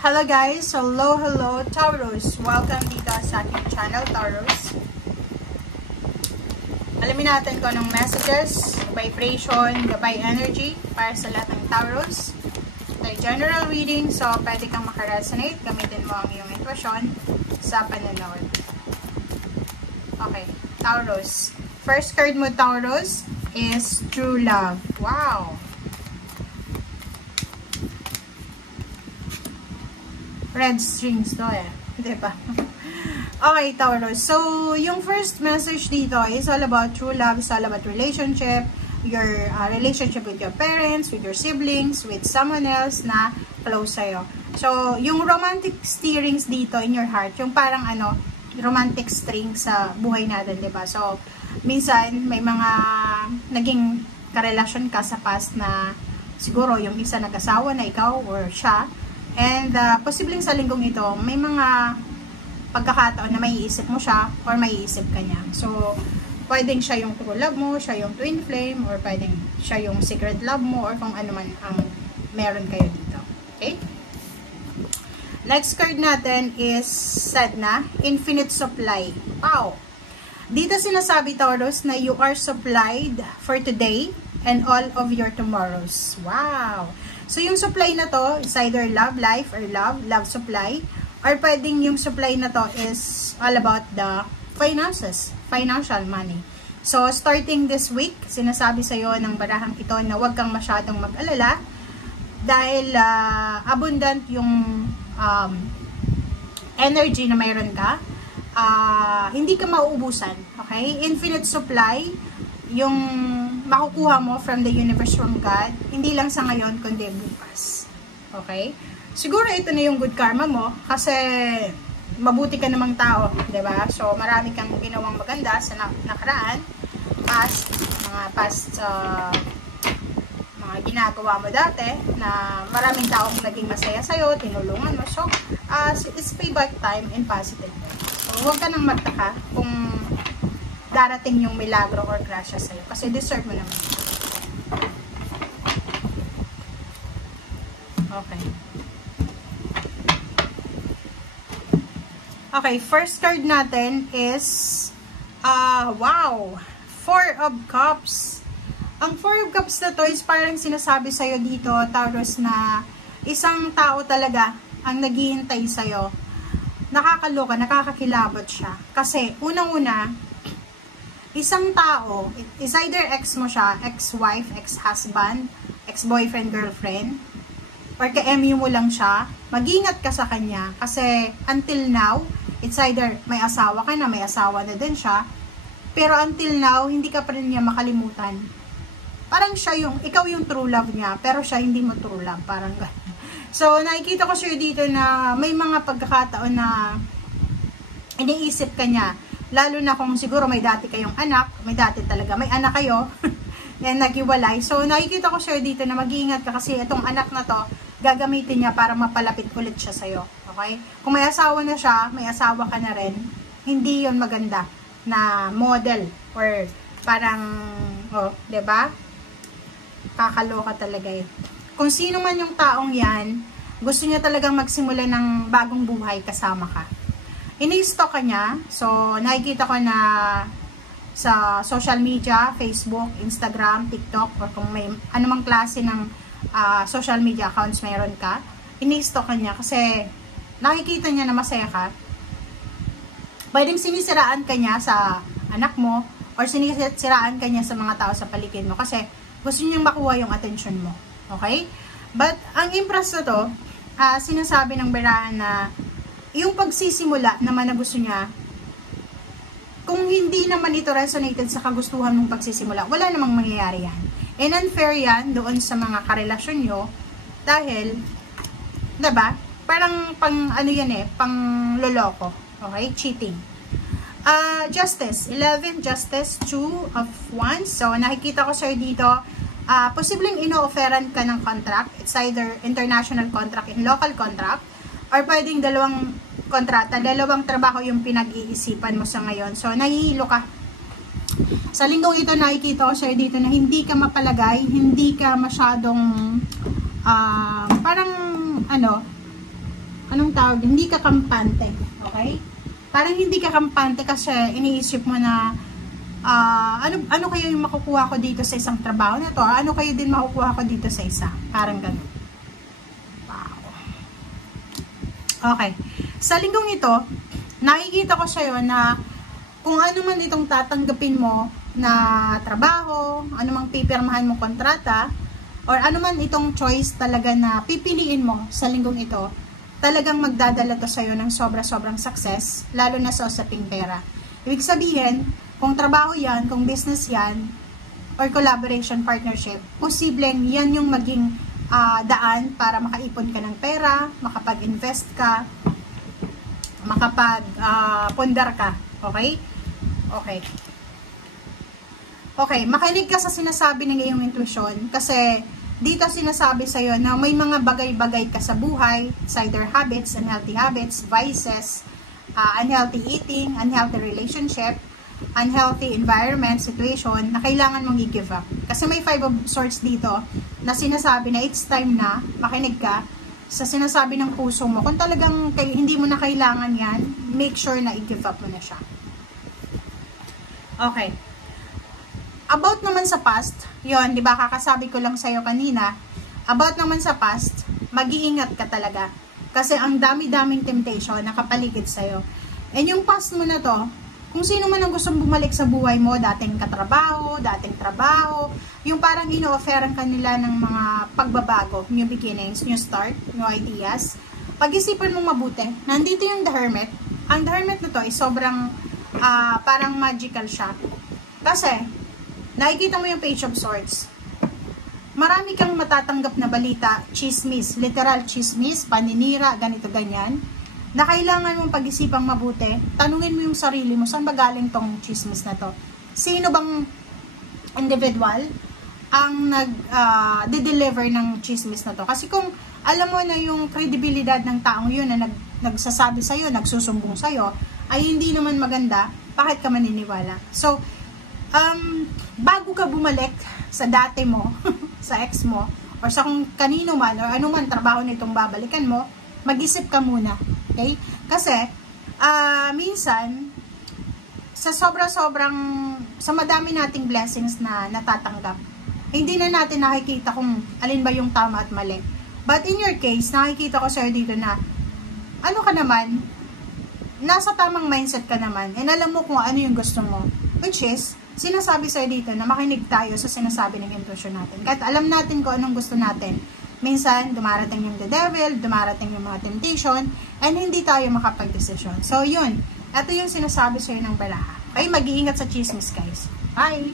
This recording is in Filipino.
Hello guys! Hello Taurus! Welcome dito sa aking channel, Taurus. Alamin natin kung anong messages, vibration, gabay energy para sa lahat ng Taurus. Ito ay general reading, so pwede kang makaresonate. Gamitin mo ang iyong intuition sa panonood. Okay, Taurus. First card mo, Taurus, is True Love. Wow! Red strings to diba? Okay, Taurus. So, yung first message dito is all about true love, it's all about relationship, your relationship with your parents, with your siblings, with someone else na close sa'yo. So, yung romantic steerings dito in your heart, yung parang romantic string sa buhay natin, diba? So, minsan, may mga naging karelasyon ka sa past na siguro yung isa nag-asawa na ikaw or siya. And posibleng sa linggong ito, may mga pagkakataon na maiisip mo siya or maiisip ka niya. So, pwedeng siya yung true love mo, siya yung twin flame, or pwedeng siya yung secret love mo, or kung ano man ang meron kayo dito. Okay? Next card natin is Sedna, Infinite Supply. Wow! Dito sinasabi, Taurus, na you are supplied for today and all of your tomorrows. Wow! So, yung supply na to is either love life or love supply. Or pwedeng yung supply na to is all about the finances, financial money. So, starting this week, sinasabi sa'yo ng barahang ito na huwag kang masyadong mag-alala dahil abundant yung energy na mayroon ka. Hindi ka mauubusan. Okay? Infinite supply yung makukuha mo from the universe, from God, hindi lang sa ngayon, kundi bukas. Okay? Siguro ito na yung good karma mo, kasi mabuti ka namang tao, diba? So, marami kang ginawang maganda sa nakaraan, mga ginagawa mo dati, na maraming taong naging masaya sa'yo, tinulungan mo. So, it's payback time in positive way. So, huwag ka nang magtaka kung darating yung milagro or grasya sa'yo. Kasi deserve mo naman. Okay. Okay, first card natin is, wow! Four of Cups. Ang Four of Cups na to is parang sinasabi sa'yo dito, Taurus, na isang tao talaga ang naghihintay sa'yo. Nakakaloka, nakakakilabot siya. Kasi, unang-una, isang tao, is either ex mo siya, ex-wife, ex-husband, ex-boyfriend, girlfriend, or ka-MU mo lang siya, mag-ingat ka sa kanya. Kasi until now, it's either may asawa ka na, may asawa na din siya, pero until now, hindi ka pa rin niya makalimutan. Parang siya ikaw yung true love niya, pero siya hindi mo true love. Parang gano'n. So, nakikita ko siya dito na may mga pagkakataon na iniisip ka niya. Lalo na kung siguro may dati kayong anak, may anak kayo, yan naghiwalay. So, nakikita ko siya dito na mag-iingat ka kasi itong anak na to, gagamitin niya para mapalapit ulit siya sa'yo. Okay? Kung may asawa na siya, may asawa ka na rin, hindi yon maganda na model or parang, diba? Kakaloka talaga yun. Kung sino man yung taong yan, gusto niya talagang magsimula ng bagong buhay kasama ka. Ini-stalk ka niya. So, nakikita ko na sa social media, Facebook, Instagram, TikTok, or kung may anumang klase ng social media accounts mayroon ka, ini-stalk ka niya kasi nakikita niya na masaya ka. Pwedeng sinisiraan ka niya sa anak mo or sinisiraan ka niya sa mga tao sa paligid mo kasi gusto niyang makuha yung attention mo. Okay? But, ang impress na to, sinasabi ng berahan na yung pagsisimula naman na gusto niya, kung hindi naman ito resonated sa kagustuhan mong pagsisimula, wala namang mangyayari yan. And unfair yan doon sa mga karelasyon nyo dahil, diba? Parang pang loloko. Okay? Cheating. Justice. 11, Justice, 2 of Wands. So, nakikita ko sir dito, posibleng ino-offeran ka ng contract. It's either international contract and local contract. Or pwedeng dalawang kontrata, dalawang trabaho yung pinag-iisipan mo sa ngayon. So, nahihilo ka. Sa linggong ito, nakikita ko sir dito na hindi ka mapalagay, hindi ka masyadong, parang, anong tawag, hindi ka kampante. Okay? Parang hindi ka kampante kasi iniisip mo na ano kayo yung makukuha ko dito sa isang trabaho na to? Ano kayo din makukuha ko dito sa isa? Parang ganun. Wow. Okay. Sa linggong ito, nakikita ko sa'yo na kung ano man itong tatanggapin mo na trabaho, ano mang pipirmahan mo kontrata, or ano man itong choice talaga na pipiliin mo sa linggong ito, talagang magdadala to sa'yo ng sobra-sobrang success, lalo na sa usaping pera. Ibig sabihin, kung trabaho yan, kung business yan, or collaboration partnership, posibleng yan yung maging daan para makaipon ka ng pera, makapag-invest ka, makapag-pondar ka. Okay? Okay. Okay, makinig ka sa sinasabi ng iyong intuition kasi dito sinasabi sa'yo na may mga bagay-bagay ka sa buhay, either habits, unhealthy habits, vices, unhealthy eating, unhealthy relationship, unhealthy environment, situation, na kailangan mong i-give up. Kasi may 5 of swords dito na sinasabi na it's time na makinig ka sa sinasabi ng puso mo. Kung talagang hindi mo na kailangan yan, make sure na i-give up mo na siya. Okay. About naman sa past, yon, di ba, kakasabi ko lang sa'yo kanina, about naman sa past, mag-iingat ka talaga. Kasi ang dami-daming temptation na kapaligid sa'yo. And yung past mo na to, kung sino man ang gustong bumalik sa buhay mo, dating katrabaho, dating trabaho, yung parang ino-offeran kanila ng mga pagbabago, new beginnings, new start, new ideas, pag-isipan mong mabuti. Nandito yung The Hermit. Ang The Hermit na to is sobrang parang magical siya. Kasi, nakikita mo yung Page of Swords. Marami kang matatanggap na balita, chismis, literal chismis, paninira, ganito, ganyan, na kailangan mong pag-isipang mabuti. Tanungin mo yung sarili mo, saan ba galing tong chismis na to? Sino bang individual ang nag-deliver ng chismis na to? Kasi kung alam mo na yung credibility ng taong yun na nagsasabi sa'yo, nagsusumbong sa'yo, ay hindi naman maganda, bakit ka maniniwala? So, bago ka bumalik sa dati mo, sa ex mo, or sa kung kanino man, or ano man trabaho nitong babalikan mo, mag-isip ka muna. Okay? Kasi, minsan, sa sa madami nating blessings na natatanggap, hindi na natin nakikita kung alin ba yung tama at mali. But in your case, nakikita ko sa'yo dito na, ano ka naman, nasa tamang mindset ka naman, and alam mo kung ano yung gusto mo. Which is, sinasabi sa'yo dito na makinig tayo sa sinasabi ng intuition natin. Kahit alam natin kung anong gusto natin, minsan, dumarating yung the devil, dumarating yung mga temptation, and hindi tayo makapag-desisyon. So, yun. Ito yung sinasabi sa'yo ng balaha. Okay? Mag-iingat sa chismis, guys. Bye!